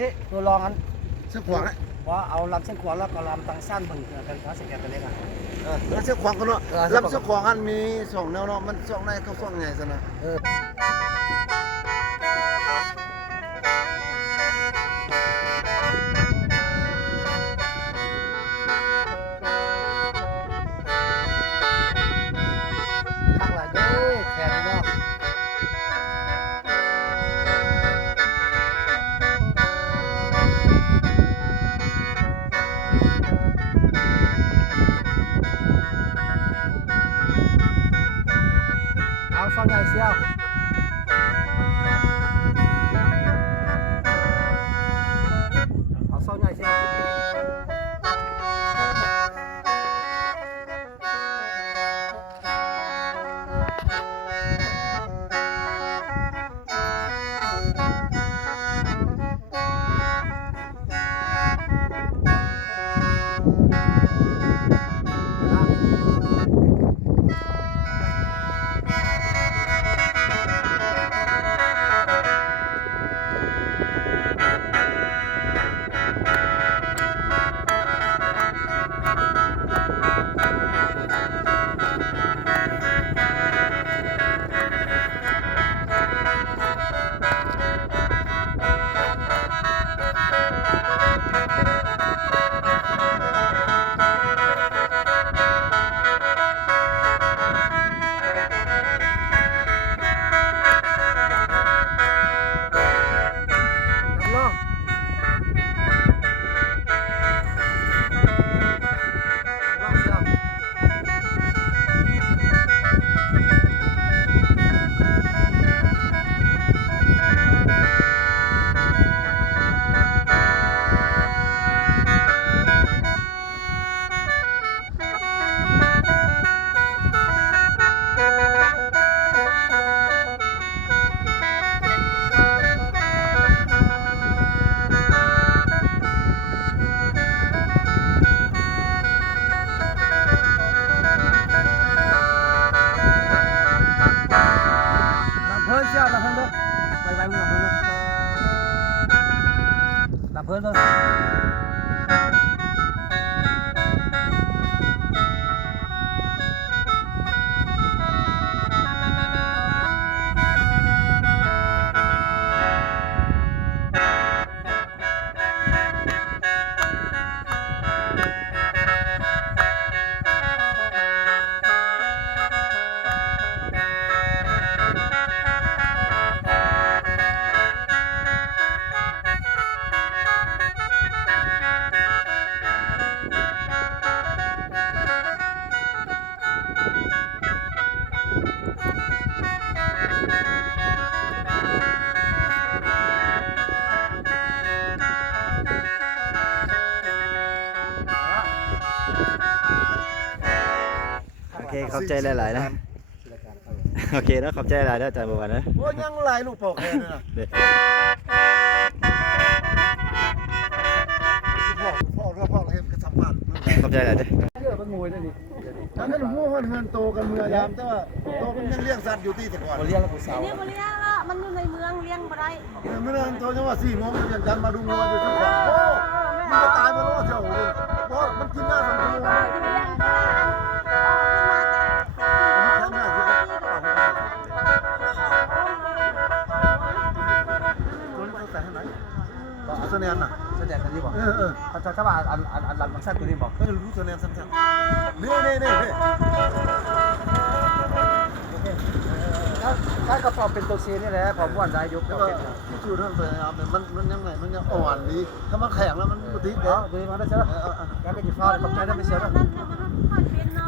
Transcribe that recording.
นี้ตัวรองอัน เสื้อขวาง ว่าเอาลำเส้นขวางแล้วก็ลำตังสั้นบึงเป็นขาสแกนตัวเล็กอ่ะ แล้วเสื้อขวางกันเนาะลำเสื้อขวางอันมี2แนวเนาะมัน2ในเขา2ไงซะนะข้างหลังเด้อแขนเนาะเอาฟังใหญ่เสียวเอาซ่องใหญ่เสียวดับเพลิงเลยโอเคขอบใจหลายๆนะโอเคนะขอบใจหลายๆนะอาจารย์บัวนะ โอ้ยังหลายลูกปอกแค่นั้นน่ะ พ่อเราเห็นกระสับกระส่าย ขอบใจหลายๆเด้อ เลือดมันงวยได้ดิ ถ้าเป็นหูเฮินโตกันเมื่อยามแต่ว่าโตมันยังเลี้ยงสัตว์อยู่ที่แต่ก่อน โอเลี้ยงแล้วกูสาว เนี่ยบ่เลี้ยงละมันอยู่ในเมืองเลี้ยงบ่ได้ เมื่อนั้นโตยังว่า4 โมงยังจันมาดูงัวอยู่ที่ขวางโอ้มันจะตายมาแล้วเจ้าเลยเพราะมันกินหน้าสังคม เลี้ยงก็ได้ออกขึ้นมาแต่ ใส่ให้ไหนบอกเสนียนน่ะ แสดงกันดีบอก เออ ถ้าว่าอันลำมันสั้นตัวนี้บอก รู้เสนียนสั้นๆนี่ ถ้ากระป๋องเป็นตัวซีนี่แหละผมว่าได้ยุบ แล้ ก็ วก็ เป็น ที่ชูท่านไปครับมันยังไงมันยังอ่อนดีถ้ามันแข็งแล้วมันบุติ เดี๋ เด้ ยวดูมาได้ใช่ไหมการเป็นจีฟ้าขอบใจได้ไม่เสียนะ นั่นคือมันเป็นเนาะ